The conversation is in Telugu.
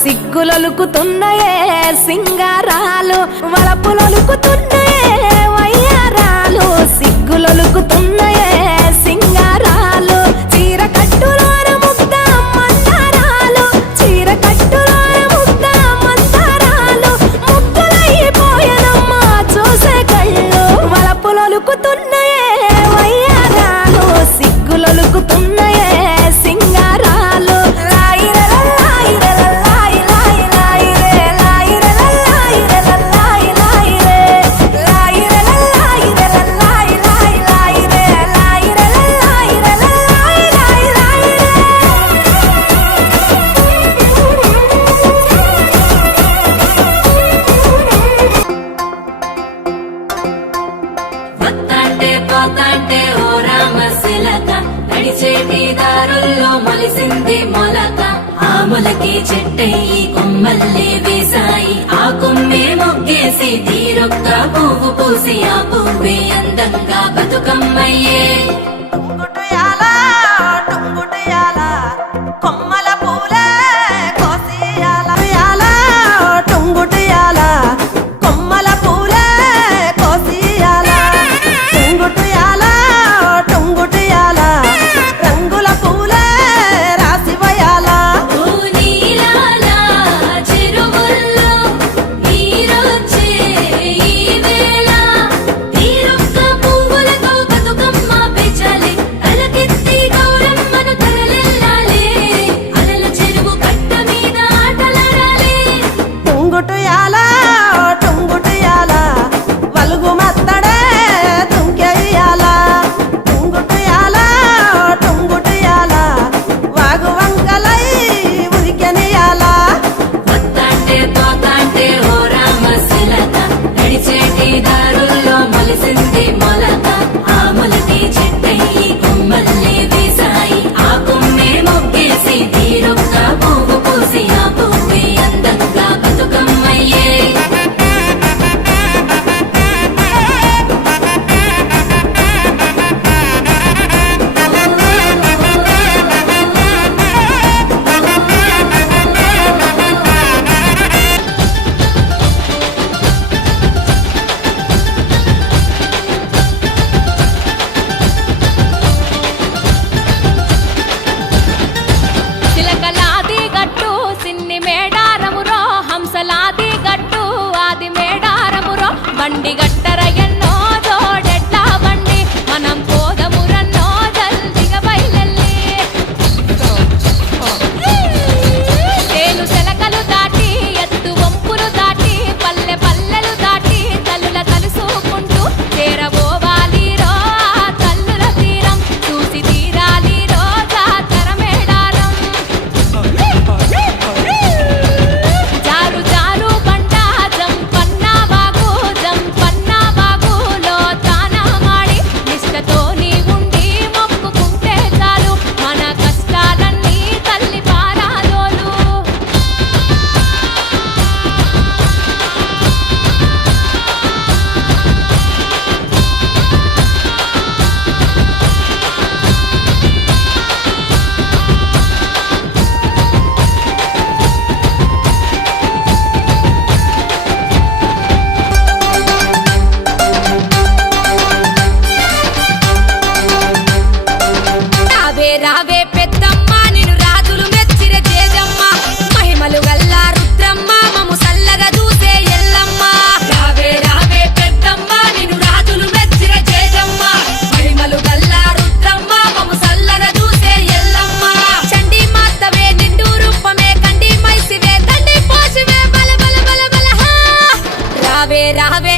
సిగ్గులొలుకుతున్నాయే సింగారాలు వలపులొలుకుతున్నాయే వయ్యారాలు సిగ్గులొలుకుతున్నాయే సింగారాలు చీర కట్టులోన ముద్ద మందారాలు చీర కట్టులోన ముద్ద మందారాలు ముగ్గులైపోయనమ్మా చూసే కళ్ళు వలపులొలుకుతున్నాయే వయ్యారాలు సిగ్గులొలుకుతున్నాయే సింగారాలు పోతాంటే ఓ రామశిలక నడిచేటి దారుల్లో మొలిసింది మొలక ఆ మొలకే చెట్టయి కొమ్మల్లే వేసాయి ఆ కొమ్మే మొగ్గేసి తీరొక్క పువ్వు పూసి ఆ పువ్వే అందంగా బతుకమ్మయ్యే కొమ్మల పూలే కోసియాల టుంగుటియాల కొమ్మల పూలే కోసియాల టుంగుటియాల రంగుల పూలే రాసివయాల చెరువుల్లో నీరొచ్చే ఈ వేళ తీరొక్క పువ్వులతో బతుకమ్మ పెంచాలి తలకెత్తి గౌరమ్మను తరలిల్లాలి అలల చెరువు కట్ట మీద ఆటలాడాలి టుంగుటియాల వలుగు మత్తడే తుంకెయ్యాల టుంగుటియాల వాగు వంకలై ఉరికెనియాల వత్తాంటే తోతాంటే ఓ రామశిలక నడిచేటి దారుల్లో మొలిసింది మొలక ఆ మొలకే చెట్టయి కొమ్మల్లే వేసాయి ఆ కొమ్మే మొగ్గేసి తీరొక్క పువ్వు పూసి ఆ పువ్వే అందంగా బతుకమ్మయ్యే చిలకలాది గట్టు సిన్ని మేడారమురో హంసలాది గట్టు ఆది మేడారమురో బండి గట్టర ఎన్నో జోడెట్లా బండి మనం పోదమురన్నో జల్దిగా బయలెల్లి తేను సెలకలు దాటి ఎత్తు వంపులు దాటి పల్లె పల్లెలు దాటి తల్లుల కలుసుకుంటూ చేరబోవాలి రో తల్లుల తీరం చూసి తీరాలి రో జాతర మేడారం జారు జారు బండ జంపన్న బాగులో తానా మాడి నిష్టతో నీ ఉండి మొక్కుకుంటే చాలు మన కష్టాలన్నీ తల్లి పారాదోలు రావే రావే పెద్దమ్మ నిన్ను రాజులు మెచ్చిర చేజమ్మ మహిమలు గల్ల రుద్రమ్మ మము సల్లగా చూసే ఎల్లమ్మ రావే రావే పెద్దమ్మ నిన్ను రాజులు మెచ్చిర చేజమ్మ మహిమలు గల్ల రుద్రమ్మ మము సల్లగా చూసే ఎల్లమ్మ చండి మాతవే నిండు రూపమే కండి మైసివే దండి పోసివే బల బల బల బల రావే రావే